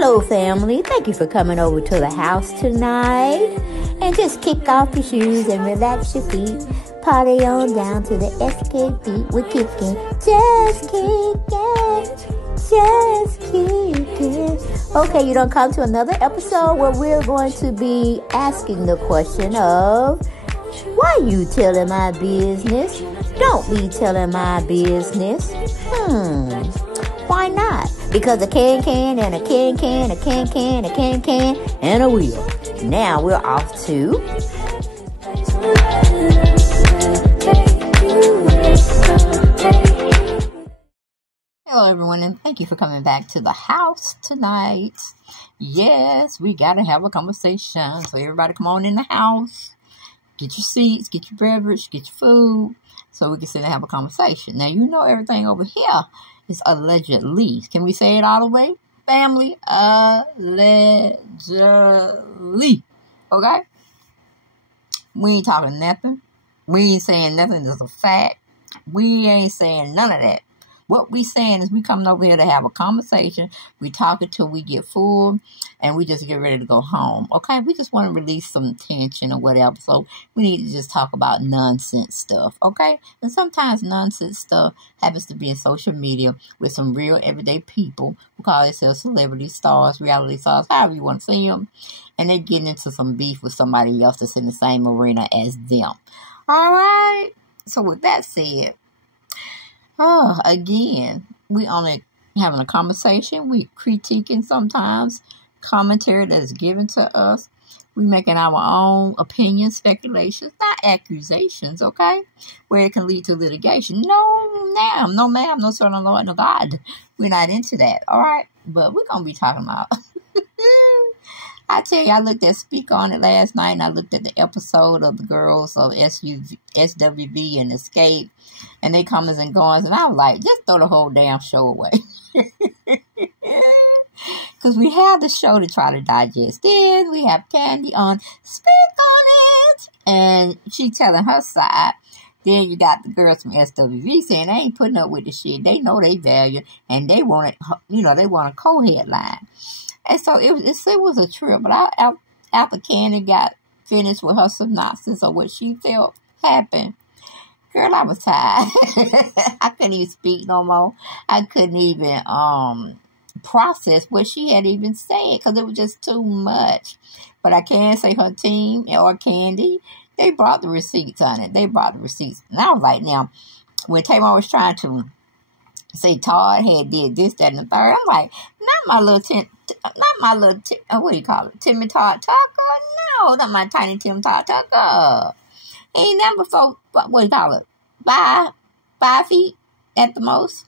Hello, family. Thank you for coming over to the house tonight. And just kick off your shoes and relax your feet. Party on down to the SK beat. We're kicking. Just kicking. Just kicking. Okay, you don't come to another episode where we're going to be asking the question of, why you telling my business? Don't be telling my business. Why not? Because a can and a can, a can, and a wheel. Now we're off to... Hello, everyone, and thank you for coming back to the house tonight. Yes, we got to have a conversation. So everybody come on in the house. Get your seats, get your beverage, get your food, so we can sit and have a conversation. Now, you know everything over here is allegedly. Can we say it all the way? Family, allegedly. Okay? We ain't talking nothing. We ain't saying nothing that's a fact. We ain't saying none of that. What we saying is we coming over here to have a conversation. We talk until we get full, and we just get ready to go home. Okay? We just want to release some tension or whatever. So we need to just talk about nonsense stuff. Okay? And sometimes nonsense stuff happens to be in social media with some real everyday people who call themselves celebrity stars, reality stars, however you want to see them. And they're getting into some beef with somebody else that's in the same arena as them. All right? So with that said, again, we only having a conversation. We critiquing sometimes commentary that is given to us. We making our own opinions, speculations, not accusations, okay? Where it can lead to litigation. No, ma'am, no sir, no Lord, no God. We're not into that, all right? But we're going to be talking about... I tell you, I looked at Speak On It last night, and I looked at the episode of the girls of SWV and Escape, and they comings and goings, and I was like, just throw the whole damn show away. Because we have the show to try to digest. Then we have Kandi on Speak On It, and she telling her side. Then you got the girls from SWV saying they ain't putting up with the shit. They know they value, and they want it, they want a co-headline. And so it was a trip. But after Kandi got finished with her synopsis of what she felt happened, girl, I was tired. I couldn't even speak no more. I couldn't even process what she had even said because it was just too much. But I can say her team or Kandi, they brought the receipts on it. They brought the receipts. And I was like, now, when Tamar was trying to say Todd had did this, that, and the third, I'm like, what do you call it? Timmy Todd Tucker? No, not my tiny Tim Todd Tucker. He ain't never before, what do you call it? 5 feet at the most.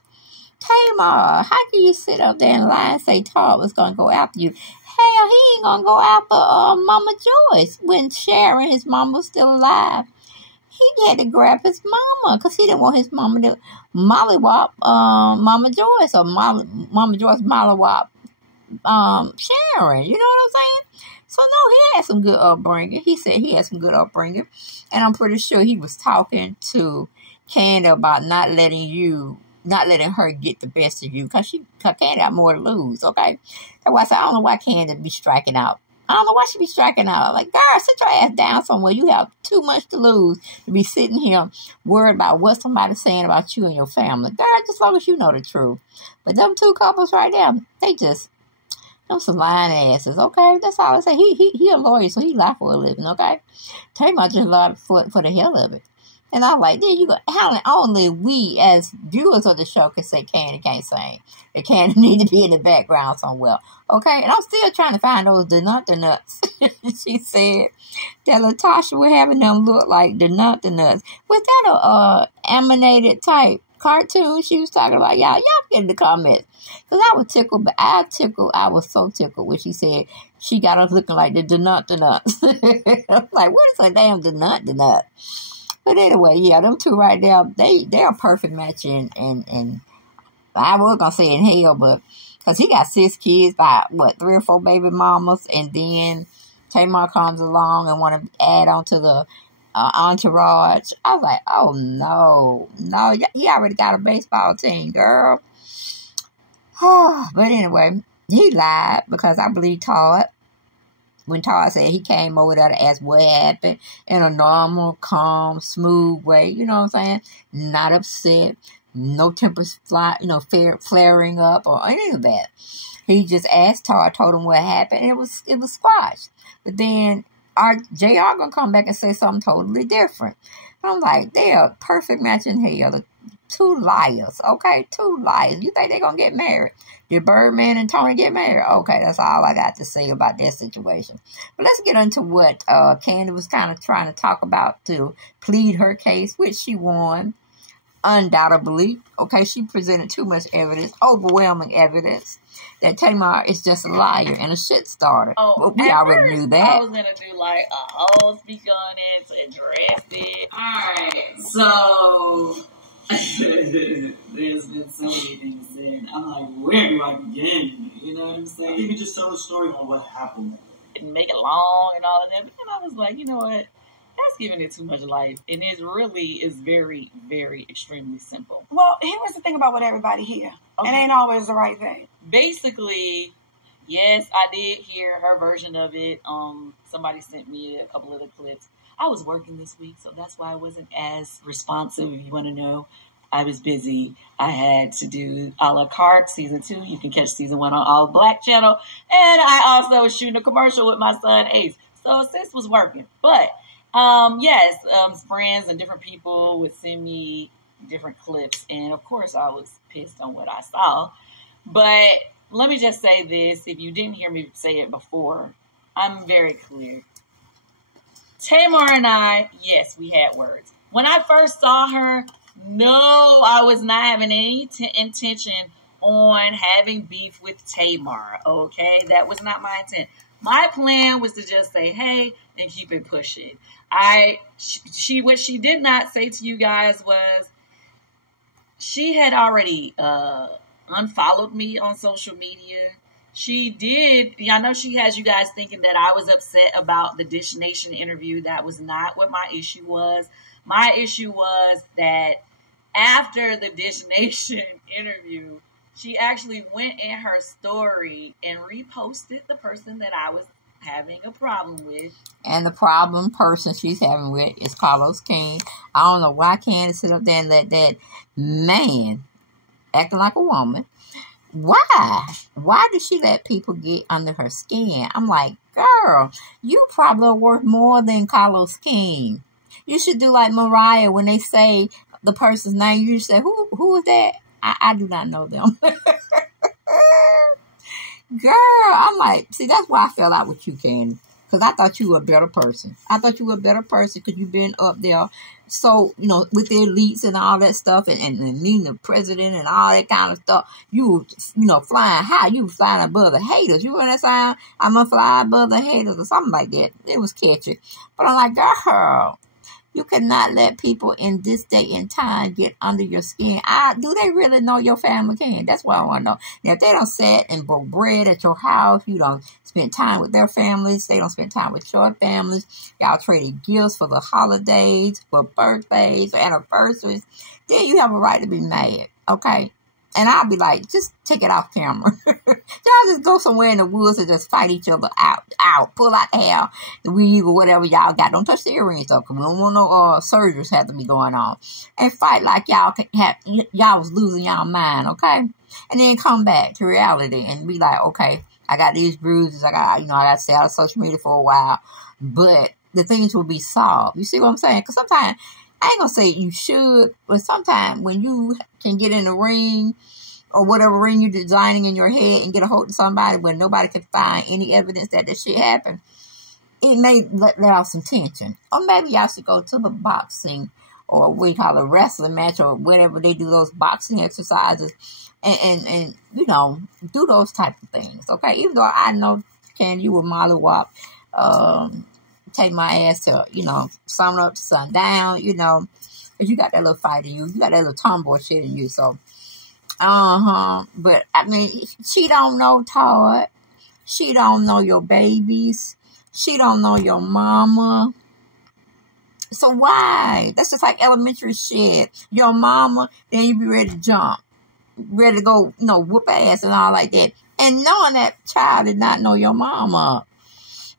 Tamar, how can you sit up there and lie and say Todd was going to go after you? Hell, he ain't going to go after Mama Joyce when Sharon, his mama, was still alive. He had to grab his mama because he didn't want his mama to mollywop Mama Joyce or Mama Joyce mollywop Sharon. You know what I'm saying? So, no, he had some good upbringing. He said he had some good upbringing. And I'm pretty sure he was talking to Kandi about not letting her get the best of you because Kandi got more to lose, okay? That's why I said, I don't know why Kandi be striking out. I don't know why she be striking out. I'm like, girl, sit your ass down somewhere. You have too much to lose to be sitting here worried about what somebody's saying about you and your family. Girl, just as long as you know the truth. But them two couples right there, them some lying asses, okay? That's all I say. He a lawyer, so he lie for a living, okay? Tamar just lied for the hell of it. And I'm like, then only we as viewers of the show can say Kandi can't sing. That Kandi need to be in the background somewhere. Okay? And I'm still trying to find those the nuts. She said that Latasha was having them look like the nuts. Was that a animated type cartoon she was talking about? Y'all get in the comments. Because I was tickled, but I was so tickled when she said she got us looking like the nuts. I'm like, what is a damn the nut? But anyway, yeah, them two right there, they're a perfect match and I was going to say in hell, but because he got 6 kids by, 3 or 4 baby mamas, and then Tamar comes along and want to add on to the entourage. I was like, oh, no, he already got a baseball team, girl. But anyway, he lied because I believe Todd. When Todd said he came over there to ask what happened in a normal, calm, smooth way, you know what I'm saying? Not upset, no tempers flaring up or any of that. He just asked Todd, told him what happened, and it was squashed. But then our JR gonna come back and say something totally different. And I'm like, they are a perfect match in hell. The two liars, okay? Two liars. You think they're gonna get married? Did Birdman and Tony get married? Okay, that's all I got to say about that situation. But let's get into what Kandi was kind of trying to talk about to plead her case, which she won, undoubtedly. Okay, she presented too much evidence, overwhelming evidence, that Tamar is just a liar and a shit starter. Oh, but we already knew that. I was going to do like a whole speak on it to address it. Alright, so there's been so many things said. I'm like, where do I begin? You know what I'm saying? You can just tell the story on what happened. And make it long and all of that. But then I was like, you know what? That's giving it too much life. And it really is very, very extremely simple. Well, here's the thing about what everybody hear. Okay. It ain't always the right thing. Basically, yes, I did hear her version of it. Somebody sent me a couple of the clips. I was working this week, so that's why I wasn't as responsive. If you want to know, I was busy. I had to do a la carte season 2. You can catch season 1 on All Black channel. And I also was shooting a commercial with my son Ace. So sis was working. But yes, friends and different people would send me different clips. And of course, I was pissed on what I saw. But let me just say this. If you didn't hear me say it before, I'm very clear. Tamar and I, yes, we had words. When I first saw her, no, I was not having any intention on having beef with Tamar, okay? That was not my intent. My plan was to just say, hey, and keep it pushing. What she did not say to you guys was she had already unfollowed me on social media. She did. I know she has you guys thinking that I was upset about the Dish Nation interview. That was not what my issue was. My issue was that after the Dish Nation interview, she actually went in her story and reposted the person that I was having a problem with. And the problem person she's having with is Carlos King. I don't know why Kandi sit up there and let that man acting like a woman. Why? Why did she let people get under her skin? I'm like, girl, you probably are worth more than Carlos King. You should do like Mariah when they say the person's name. You say, who is that? I do not know them. Girl, I'm like, see, that's why I fell out with you, Kandi. Because I thought you were a better person. I thought you were a better person because you've been up there. So, with the elites and all that stuff and meeting the president and all that kind of stuff, you flying high. You were flying above the haters. You understand? I'm going to fly above the haters or something like that. It was catchy. But I'm like, girl, you cannot let people in this day and time get under your skin. Do they really know your family, Kandi? That's what I want to know. Now, if they don't sit and broke bread at your house, you don't spend time with their families, they don't spend time with your families, y'all traded gifts for the holidays, for birthdays, for anniversaries, then you have a right to be mad, okay? And I'll be like, just take it off camera. Y'all just go somewhere in the woods and just fight each other out. Pull out the hair, the weave, or whatever y'all got. Don't touch the earrings, though, because we don't want no surgeries have to be going on. And fight like y'all was losing y'all mind, okay? And then come back to reality and be like, okay, I got these bruises. I got to stay out of social media for a while. But the things will be solved. You see what I'm saying? Because sometimes, I ain't going to say you should, but sometimes when you can get in the ring or whatever ring you're designing in your head and get a hold of somebody where nobody can find any evidence that this shit happened, it may let off some tension. Or maybe y'all should go to the boxing or what you call a wrestling match or whatever they do, those boxing exercises and do those type of things, okay? Even though I know, Kandi, you were mollywop, take my ass to, sun up to sundown, because you got that little fight in you. You got that little tomboy shit in you. So, but, I mean, she don't know Todd. She don't know your babies. She don't know your mama. So why? That's just like elementary shit. Your mama, then you be ready to jump. Ready to go, whoop ass and all like that. And knowing that child did not know your mama.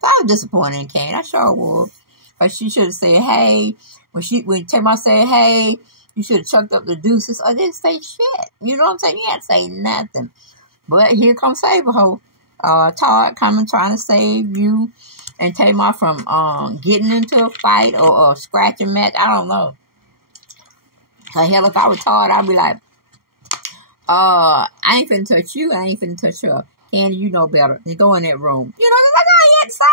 So I was disappointed in Kandi. I sure was. But she should have said, hey. When Tamar said, hey, you should have chucked up the deuces. I didn't say shit. You know what I'm saying? You can't say nothing. But here comes Saberho. Todd coming trying to save you and Tamar from getting into a fight or a scratching match. I don't know. So hell, if I was Todd, I'd be like, I ain't finna touch you. I ain't finna touch her. Kandi, you know better. Then go in that room. You know, that's all you had to say.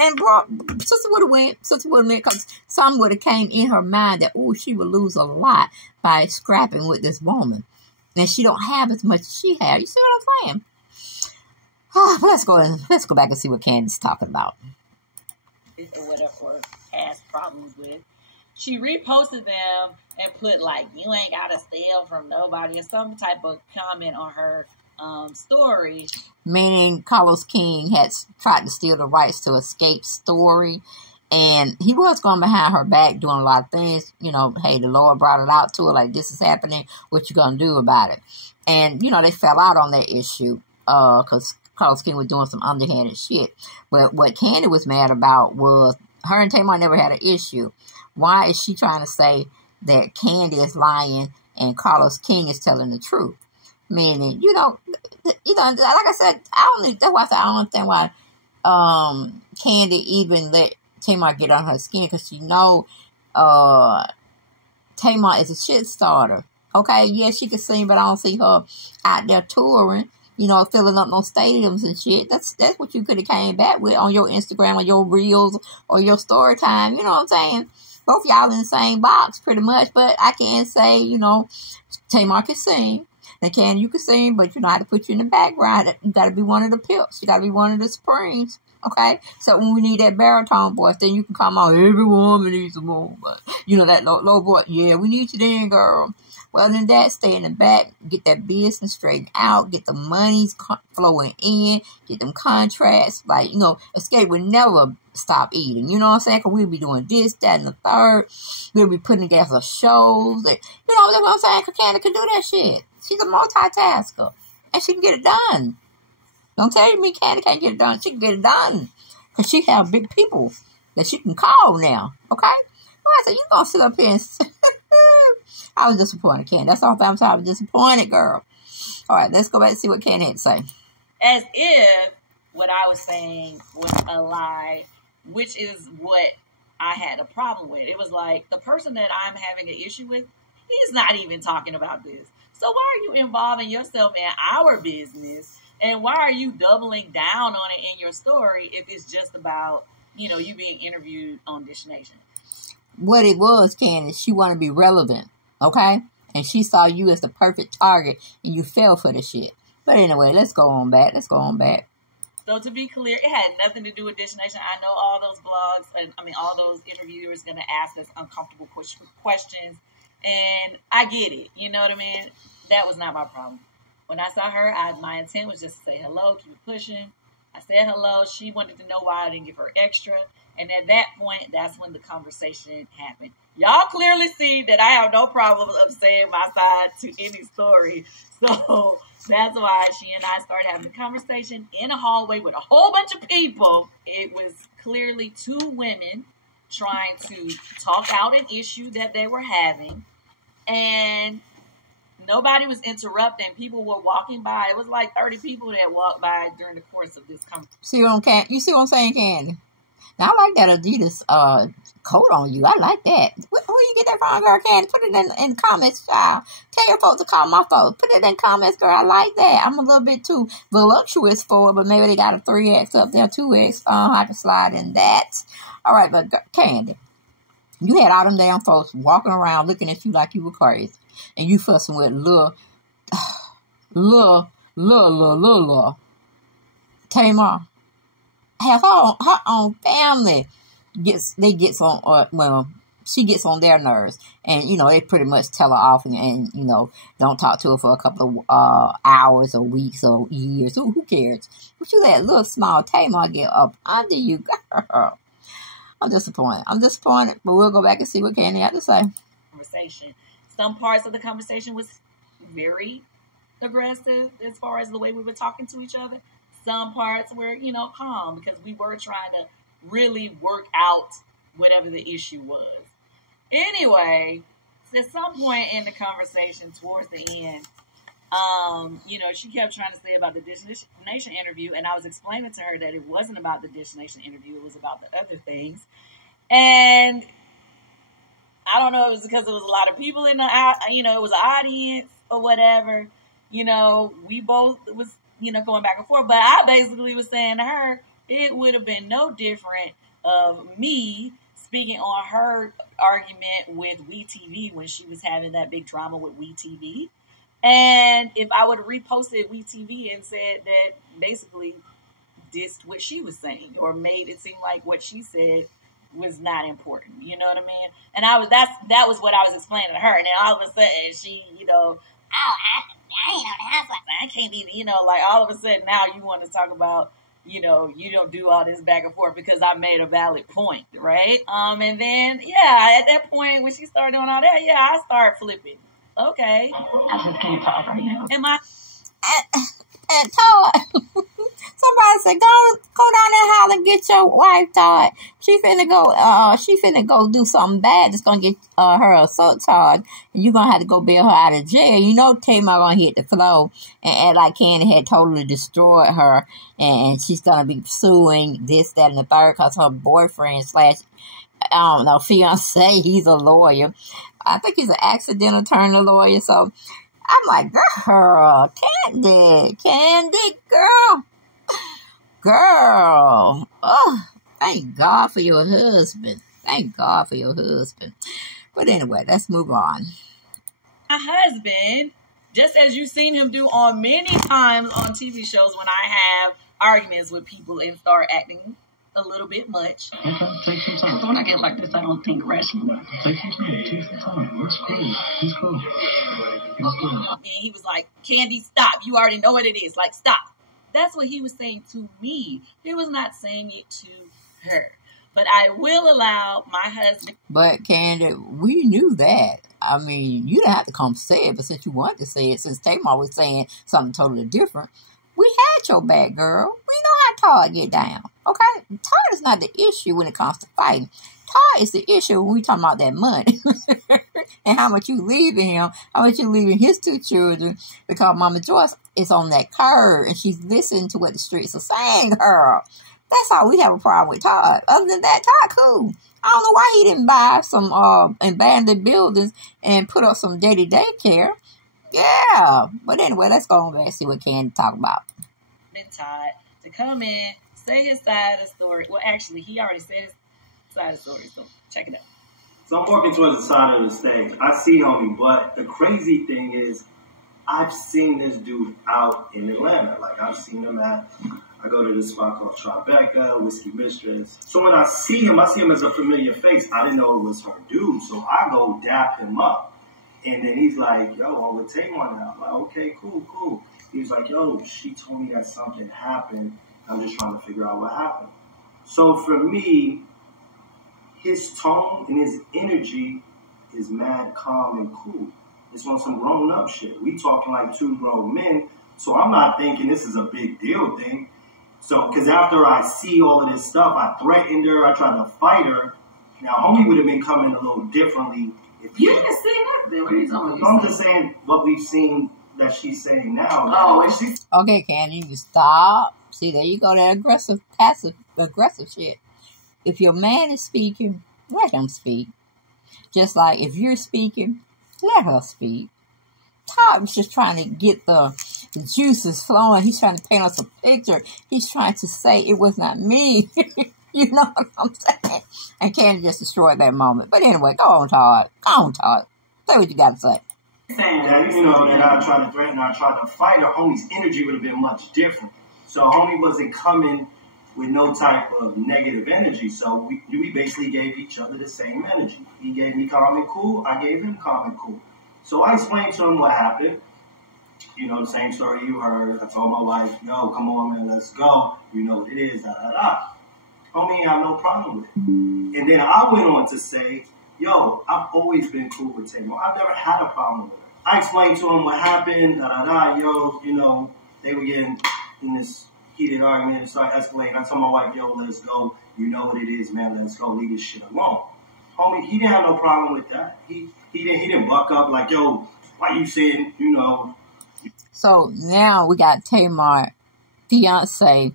And bro, sister would have went. Sister would have went because some would have came in her mind that, oh, she would lose a lot by scrapping with this woman. And she don't have as much as she had. You see what I'm saying? Let's go back and see what Kandi's talking about. Or whatever has problems with. She reposted them and put like, you ain't gotta steal from nobody, or some type of comment on her story. Meaning Carlos King had tried to steal the rights to Escape's story. And he was going behind her back doing a lot of things. You know, hey, the Lord brought it out to her like, this is happening. What you gonna do about it? And, you know, they fell out on that issue because Carlos King was doing some underhanded shit. But what Kandi was mad about was her and Tamar never had an issue. Why is she trying to say that Kandi is lying and Carlos King is telling the truth? Meaning, you know, like I said, that's why I said I don't understand why Kandi even let Tamar get on her skin, because she know Tamar is a shit starter. Okay, yeah, she can sing, but I don't see her out there touring, you know, filling up no stadiums and shit. That's what you could have came back with on your Instagram or your Reels or your story time. You know what I'm saying? Both y'all in the same box pretty much, but I can't say, you know, Tamar can sing. And Kandi, you can sing, but you know how to put you in the background. You got to be one of the Pips. You got to be one of the Springs. Okay? So when we need that baritone voice, then you can come out, every woman needs a woman. But, you know, that low voice, yeah, we need you then, girl. Well, then that, stay in the back, get that business straightened out, get the monies flowing in, get them contracts. Like, you know, Escape would never stop eating. You know what I'm saying? Because we'll be doing this, that, and the third. We'll be putting together shows. And, you know what I'm saying? Because Kandi can do that shit. She's a multitasker. And she can get it done. Don't tell me Kandi can't get it done. She can get it done. Because she have big people that she can call now. Okay? Well, I said, you going to sit up here and... I was disappointed, Kandi. That's all I'm saying. I was disappointed, girl. All right, let's go back and see what Kandi had to say. As if what I was saying was a lie, which is what I had a problem with. It was like, the person that I'm having an issue with, he's not even talking about this. So why are you involving yourself in our business? And why are you doubling down on it in your story if it's just about, you know, you being interviewed on Dish Nation? What it was, Kandi, she wanted to be relevant. Okay? And she saw you as the perfect target, and you fell for the shit. But anyway, let's go on back. So to be clear, it had nothing to do with Dish Nation. I know all those blogs, all those interviewers going to ask us uncomfortable questions. And I get it. You know what I mean? That was not my problem. When I saw her, my intent was just to say hello, keep pushing. I said hello. She wanted to know why I didn't give her extra. And at that point, that's when the conversation happened. Y'all clearly see that I have no problem of saying my side to any story. So that's why she and I started having a conversation in a hallway with a whole bunch of people. It was clearly two women trying to talk out an issue that they were having. And nobody was interrupting. People were walking by. It was like 30 people that walked by during the course of this conversation. You see what I'm saying, Kandi? Now, I like that Adidas coat on you. I like that. Where you get that from, girl, Kandi? Put it in the comments, child. Tell your folks to call my folks. Put it in the comments, girl. I like that. I'm a little bit too voluptuous for it, but maybe they got a 3X up there, 2X. I can slide in that. All right, but Kandi, you had all them damn folks walking around looking at you like you were crazy. And you fussing with lil Tamar. Have her own family she gets on their nerves, and you know they pretty much tell her off and you know don't talk to her for a couple of hours or weeks or years. Who cares? But you let little small Tamar get up under you, girl. I'm disappointed, but we'll go back and see what Kandi had to say. Conversation. Some parts of the conversation was very aggressive as far as the way we were talking to each other. Some parts were, calm because we were trying to really work out whatever the issue was. Anyway, at some point in the conversation towards the end, she kept trying to say about the destination interview, and I was explaining to her that it wasn't about the destination interview, it was about the other things. And I don't know, it was because there was a lot of people in the, it was an audience or whatever. We both was, going back and forth. But I basically was saying to her, it would have been no different of me speaking on her argument with WeTV when she was having that big drama with WeTV. And if I would have reposted WeTV and said that basically dissed what she was saying or made it seem like what she said was not important, you know what I mean? And that was what I was explaining to her. And then all of a sudden she, I ain't on the house like that. I can't even, like all of a sudden now you want to talk about, you don't do all this back and forth because I made a valid point, right? And then, at that point when she started doing all that, I started flipping. Okay. I just can't talk right now. And Todd, somebody said, go down there, holler, and get your wife, Todd. She finna go do something bad that's gonna get her assault charge, and you're gonna have to go bail her out of jail. Tamar gonna hit the floor and act like Kandi had totally destroyed her, and she's gonna be suing this, that, and the third because her boyfriend / fiance, he's a lawyer. I think he's an accidental attorney lawyer, so I'm like, girl, Kandi, girl. Oh, thank God for your husband. Thank God for your husband. But anyway, let's move on. My husband, just as you've seen him do on many times on TV shows when I have arguments with people and start acting a little bit much. Okay, take some time. When I get like this, I don't think rationally. Take some time. It's cool. It's cool. And he was like, Kandi, stop. You already know what it is. Like, stop. That's what he was saying to me. He was not saying it to her. But I will allow my husband. But Kandi, we knew that. I mean, you didn't have to come say it, but since you wanted to say it, since Tamar was saying something totally different, we had your back, girl. We know how Todd get down. Okay? Todd is not the issue when it comes to fighting. Todd is the issue when we talking about that money. And how much you leaving him, how much you leaving his 2 children, because Mama Joyce is on that curve and she's listening to what the streets are saying, girl. That's all we have a problem with Todd. Other than that, Todd cool. I don't know why he didn't buy some abandoned buildings and put up some daddy daycare. Yeah. But anyway, let's go on back and see what Kandi talk about. Todd to come in, say his side of the story. Well, actually, he already said his side of the story, so check it out. So I'm walking towards the side of the stage. I see homie, but the crazy thing is I've seen this dude out in Atlanta. Like, I've seen him I go to this spot called Tribeca, Whiskey Mistress. So when I see him as a familiar face. I didn't know it was her dude. So I go dap him up. And then he's like, yo, I'm with Tamar now. I'm like, okay, cool. He's like, yo, she told me that something happened. I'm just trying to figure out what happened. So for me, his tone and his energy is mad calm and cool. It's on some grown-up shit. We talking like 2 grown men, so I'm not thinking this is a big deal thing. So, because after I see all of this stuff, I threatened her, I tried to fight her. Now, homie would have been coming a little differently. If you didn't see nothing. What are you talking about? I'm just saying what we've seen that she's saying now. Oh, is she? Okay, Kandi, you stop. See, there you go, that passive-aggressive shit. If your man is speaking, let him speak. Just like if you're speaking, let her speak. Todd was just trying to get the juices flowing. He's trying to paint us a picture. He's trying to say it was not me. You know what I'm saying? And Kandi just destroyed that moment. But anyway, go on, Todd. Say what you got to say. Yeah, that I tried to threaten her, I tried to fight her. Homie's energy would have been much different. So homie wasn't coming with no type of negative energy. So we basically gave each other the same energy. He gave me calm and cool. I gave him calm and cool. So I explained to him what happened. The same story you heard. I told my wife, yo, come on, man, let's go. You know what it is, Homie ain't have no problem with it. And then I went on to say, yo, I've always been cool with Tamar. I've never had a problem with her. I explained to him what happened, yo, you know, they were getting in this heated argument and started escalating. I told my wife, yo, let's go. You know what it is, man. Let's go. Leave this shit alone. Homie, he didn't have no problem with that. He didn't buck up like, yo, why you saying, you know. So now we got Tamar, fiance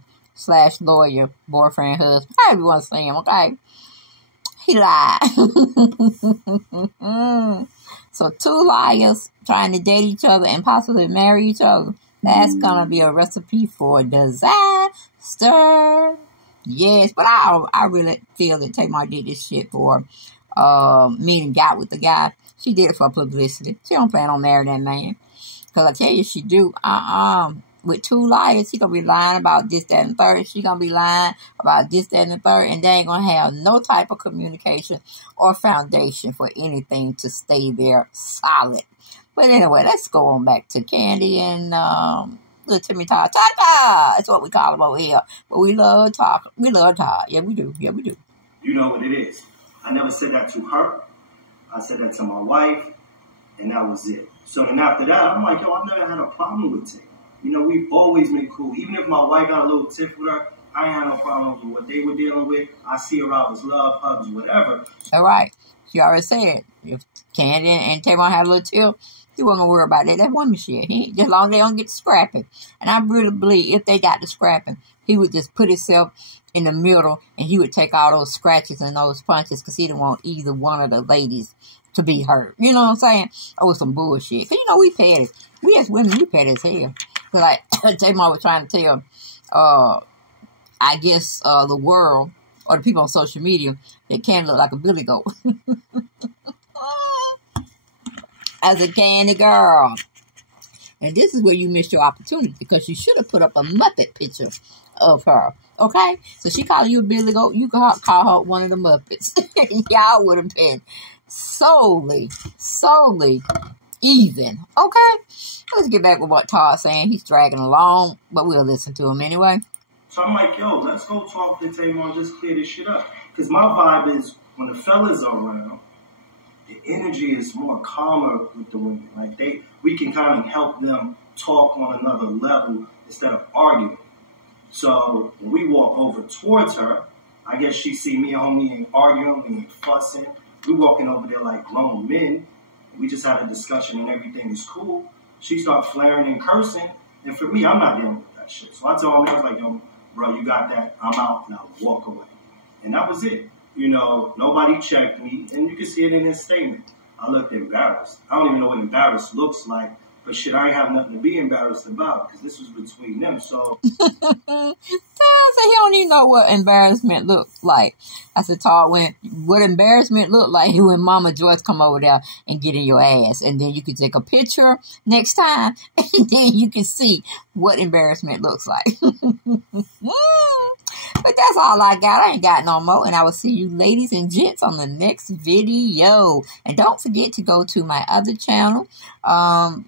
/ lawyer, boyfriend, husband, however you want to say him, okay? He lied. So 2 liars trying to date each other and possibly marry each other. That's gonna be a recipe for disaster. Yes, but I really feel that Tamar did this shit for meaning got with the guy. She did it for publicity. She don't plan on marrying that man. Because I tell you, she do. With 2 liars, he gonna be lying about this, that, and the third. She gonna be lying about this, that, and the third. And they ain't gonna have no type of communication or foundation for anything to stay there solid. But anyway, let's go on back to Kandi and little Timmy Todd. Todd! That's what we call him over here. But we love talk. We love Todd. Yeah, we do. Yeah, we do. You know what it is. I never said that to her. I said that to my wife, and that was it. So then after that, I'm like, yo, I've never had a problem with Tim. You know, we've always been cool. Even if my wife got a little tiff with her, I ain't had no problem with what they were dealing with. I see her out as love, hugs, whatever. All right. She already said if Kandi and Tamar had a little tiff, he wasn't going to worry about that. That woman shit. Just as long as they don't get to scrapping. And I really believe if they got to scrapping, he would just put himself in the middle and he would take all those scratches and those punches because he didn't want either one of the ladies to be hurt. You know what I'm saying? Oh, some bullshit. Because, you know, we petty. We as women, we petty as hell. Like Tamar was trying to tell, I guess, the world or the people on social media that Kandi look like a billy goat. As a Kandi girl. And this is where you missed your opportunity because you should have put up a Muppet picture of her. Okay? So she calling you a billy goat. You call her one of the Muppets. Y'all would have been solely even. Okay? Let's get back with what Todd's saying. He's dragging along, but we'll listen to him anyway. So I'm like, yo, let's go talk to Tamar and just clear this shit up. Because my vibe is when the fellas are around, the energy is more calmer with the women. Like we can kind of help them talk on another level instead of arguing. So when we walk over towards her, I guess she see me and homie ain't arguing, we ain't fussing. We walking over there like grown men. We just had a discussion and everything is cool. She start flaring and cursing. And for me, I'm not dealing with that shit. So I told him, I was like, yo, bro, you got that. I'm out. And I walk away. And that was it. You know, nobody checked me. And you can see it in his statement. I looked embarrassed. I don't even know what embarrassed looks like. But shit, I ain't have nothing to be embarrassed about because this was between them. So he don't even know what embarrassment looks like. I said, Todd, what embarrassment look like when Mama Joyce come over there and get in your ass. And then you can take a picture next time. And then you can see what embarrassment looks like. But that's all I got. I ain't got no more. And I will see you ladies and gents on the next video. And don't forget to go to my other channel.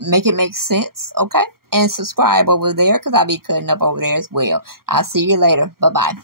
Make it make sense. Okay? And subscribe over there because I'll be cutting up over there as well. I'll see you later. Bye-bye.